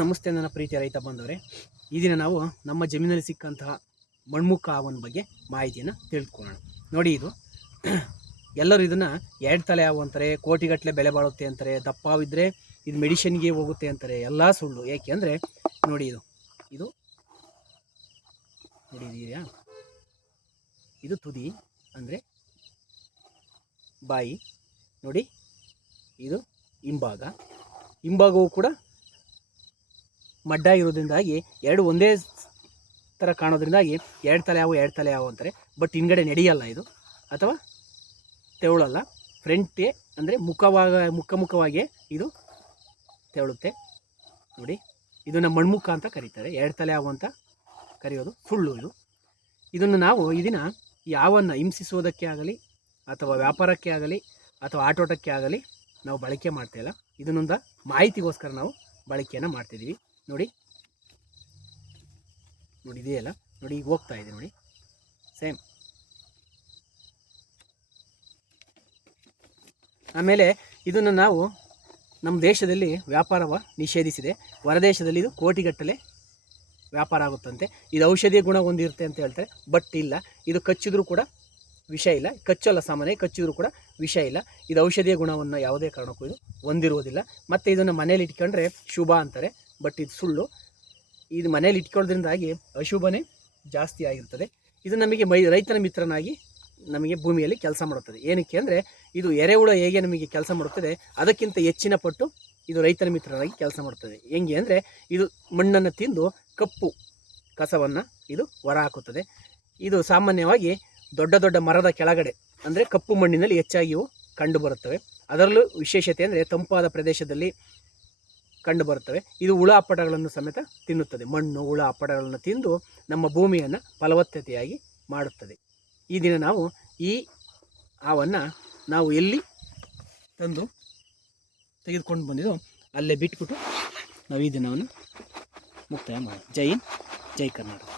ನಮಸ್ತೆ ನನ್ನ ಪ್ರೀತಿಯ ರೈತ ಬಂದವರೇ, ಈ ದಿನ ನಾವು ನಮ್ಮ ಜಮೀನಲ್ಲಿ ಸಿಕ್ಕಂತಹ ಮಣ್ಮುಕ್ಕ ಹಾವಿನ ಬಗ್ಗೆ ಮಾಹಿತಿಯನ್ನು ತಿಳಿದುಕೊಳ್ಳೋಣ. ನೋಡಿ, ಇದು ಎಲ್ಲರೂ ಇದನ್ನು ಎರಡು ತಲೆ ಹಾವು ಅಂತಾರೆ, ಕೋಟಿಗಟ್ಟಲೆ ಬೆಲೆ ಬಾಳುತ್ತೆ ಅಂತಾರೆ, ದಪ್ಪ ಹಾವಿದ್ರೆ ಇದು ಮೆಡಿಷನ್ಗೆ ಹೋಗುತ್ತೆ ಅಂತಾರೆ. ಎಲ್ಲ ಸುಳ್ಳು. ಏಕೆ ಅಂದರೆ ನೋಡಿ, ಇದು ನೋಡಿದೀರಾ, ಇದು ತುದಿ ಅಂದರೆ ಬಾಯಿ ನೋಡಿ, ಇದು ಹಿಂಭಾಗವು ಕೂಡ ಮಡ್ಡ ಇರೋದ್ರಿಂದಾಗಿ ಎರಡು ಒಂದೇ ಥರ ಕಾಣೋದ್ರಿಂದಾಗಿ ಎರಡು ತಲೆ ಹಾವು ಅಂತಾರೆ. ಬಟ್ ಹಿಂಗಡೆ ನಡೆಯಲ್ಲ ಇದು, ಅಥವಾ ತೆವಳಲ್ಲ. ಫ್ರಂಟೇ ಅಂದರೆ ಮುಖವಾಗಿ ಇದು ತೆವಳುತ್ತೆ. ನೋಡಿ, ಇದನ್ನು ಮಣ್ಮುಖ ಅಂತ ಕರೀತಾರೆ, ಎರಡು ತಲೆ ಹಾವು ಅಂತ ಕರೆಯೋದು ಸುಳ್ಳು. ಇದನ್ನು ನಾವು ಈ ಹಾವನ್ನು ಹಿಂಸಿಸುವುದಕ್ಕೆ ಆಗಲಿ ಅಥವಾ ವ್ಯಾಪಾರಕ್ಕೆ ಆಗಲಿ ಅಥವಾ ಆಟೋಟಕ್ಕೆ ಆಗಲಿ ನಾವು ಬಳಕೆ ಮಾಡ್ತಾಯಿಲ್ಲ. ಇದನ್ನೊಂದು ಮಾಹಿತಿಗೋಸ್ಕರ ನಾವು ಬಳಕೆಯನ್ನು ಮಾಡ್ತಿದ್ದೀವಿ. ನೋಡಿ ಇದೆಯಲ್ಲ, ನೋಡಿ ಈಗ ಹೋಗ್ತಾ ಇದೆ ನೋಡಿ, ಸೇಮ್. ಆಮೇಲೆ ಇದನ್ನು ನಾವು ನಮ್ಮ ದೇಶದಲ್ಲಿ ವ್ಯಾಪಾರವ ನಿಷೇಧಿಸಿದೆ. ಹೊರದೇಶದಲ್ಲಿ ಇದು ಕೋಟಿಗಟ್ಟಲೆ ವ್ಯಾಪಾರ ಆಗುತ್ತಂತೆ. ಇದು ಔಷಧೀಯ ಗುಣ ಹೊಂದಿರುತ್ತೆ ಅಂತ ಹೇಳ್ತಾರೆ, ಬಟ್ ಇಲ್ಲ. ಇದು ಕಚ್ಚಿದ್ರೂ ಕೂಡ ವಿಷ ಇಲ್ಲ, ಕಚ್ಚಲ್ಲ. ಸಾಮಾನ್ಯ ಕಚ್ಚಿದ್ರೂ ಕೂಡ ವಿಷ ಇಲ್ಲ. ಇದು ಔಷಧೀಯ ಗುಣವನ್ನು ಯಾವುದೇ ಕಾರಣಕ್ಕೂ ಇದು ಹೊಂದಿರುವುದಿಲ್ಲ. ಮತ್ತು ಇದನ್ನು ಮನೇಲಿ ಇಟ್ಕೊಂಡ್ರೆ ಶುಭ ಅಂತಾರೆ, ಬಟ್ ಇದು ಸುಳ್ಳು. ಇದು ಮನೇಲಿ ಇಟ್ಕೊಳ್ಳೋದ್ರಿಂದಾಗಿ ಅಶುಭನೇ ಜಾಸ್ತಿ ಆಗಿರ್ತದೆ. ಇದು ನಮಗೆ ರೈತನ ಮಿತ್ರನಾಗಿ ನಮಗೆ ಭೂಮಿಯಲ್ಲಿ ಕೆಲಸ ಮಾಡುತ್ತದೆ. ಏನಕ್ಕೆ ಅಂದರೆ ಇದು ಎರೆಹುಳ ಹೇಗೆ ನಮಗೆ ಕೆಲಸ ಮಾಡುತ್ತದೆ, ಅದಕ್ಕಿಂತ ಹೆಚ್ಚಿನ ಪಟ್ಟು ಇದು ರೈತನ ಮಿತ್ರನಾಗಿ ಕೆಲಸ ಮಾಡುತ್ತದೆ. ಹೆಂಗೆ ಅಂದರೆ ಇದು ಮಣ್ಣನ್ನು ತಿಂದು ಕಪ್ಪು ಕಸವನ್ನು ಇದು ಹೊರ ಹಾಕುತ್ತದೆ. ಇದು ಸಾಮಾನ್ಯವಾಗಿ ದೊಡ್ಡ ದೊಡ್ಡ ಮರದ ಕೆಳಗಡೆ ಅಂದರೆ ಕಪ್ಪು ಮಣ್ಣಿನಲ್ಲಿ ಹೆಚ್ಚಾಗಿ ಇವು ಕಂಡುಬರುತ್ತವೆ. ಅದರಲ್ಲೂ ವಿಶೇಷತೆ ಅಂದರೆ ತಂಪಾದ ಪ್ರದೇಶದಲ್ಲಿ ಕಂಡುಬರುತ್ತವೆ. ಇದು ಹುಳ ಅಪ್ಪಟಗಳನ್ನು ಸಮೇತ ತಿನ್ನುತ್ತದೆ. ಮಣ್ಣು, ಹುಳ ಅಪ್ಪಟಗಳನ್ನು ತಿಂದು ನಮ್ಮ ಭೂಮಿಯನ್ನು ಫಲವತ್ತತೆಯಾಗಿ ಮಾಡುತ್ತದೆ. ಈ ದಿನ ನಾವು ಈ ಹಾವನ್ನು ನಾವು ಎಲ್ಲಿ ತಂದು ತೆಗೆದುಕೊಂಡು ಬಂದಿದ್ದೋ ಅಲ್ಲೇ ಬಿಟ್ಬಿಟ್ಟು ನಾವು ಈ ದಿನವನ್ನು ಮುಕ್ತಾಯ ಮಾಡೋಣ. ಜೈ ಹಿಂದ್, ಜೈ ಕರ್ನಾಟಕ.